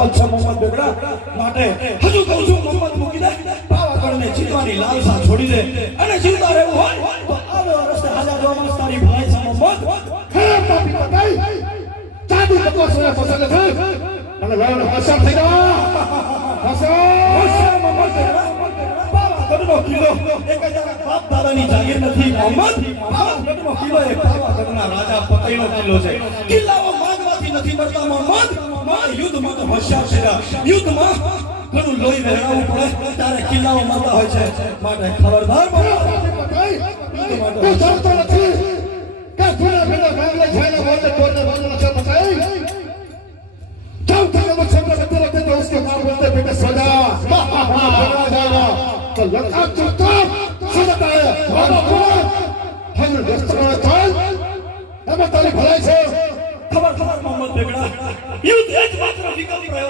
મોહમ્મદ બેગડા માટે હજુ કહું છું મોહમ્મદ છોડી દે અને જીવતા રહેવું હોય છે. મોહમ્મદ દાદાની જાગીર નથી. મોહમ્મદ, પાવાગઢનો કિલ્લો રાજા પતઈનો કિલ્લો છે. કિલ્લાઓ શાંતિ નથી મળતામાં મનમાં યુદ્ધમાં તો હોશિયાર છે યુદ્ધમાં ઘણું લોહી વહેરાવવું પડે ત્યારે કિલ્લાઓ માતા હોય છે. માટે ખબરદાર તું જાણતો નથી કે ભૂલા ભેડા ભાગલે છાયને વાતે તોડને વાંદરો છે બતાઈ ચૌથા નંબર છોકરા કતર કે તો ઉસકે નામ બોલતે બેટા સદા સદા જાના તો લખા ચુપચાપ સદા આયા બાબા પૂરા હજુ દસ્તરાય થાય. એમાં તારી ભલાઈ છે. બગડા એવું તેજ માત્ર વિકલ્પ રહ્યો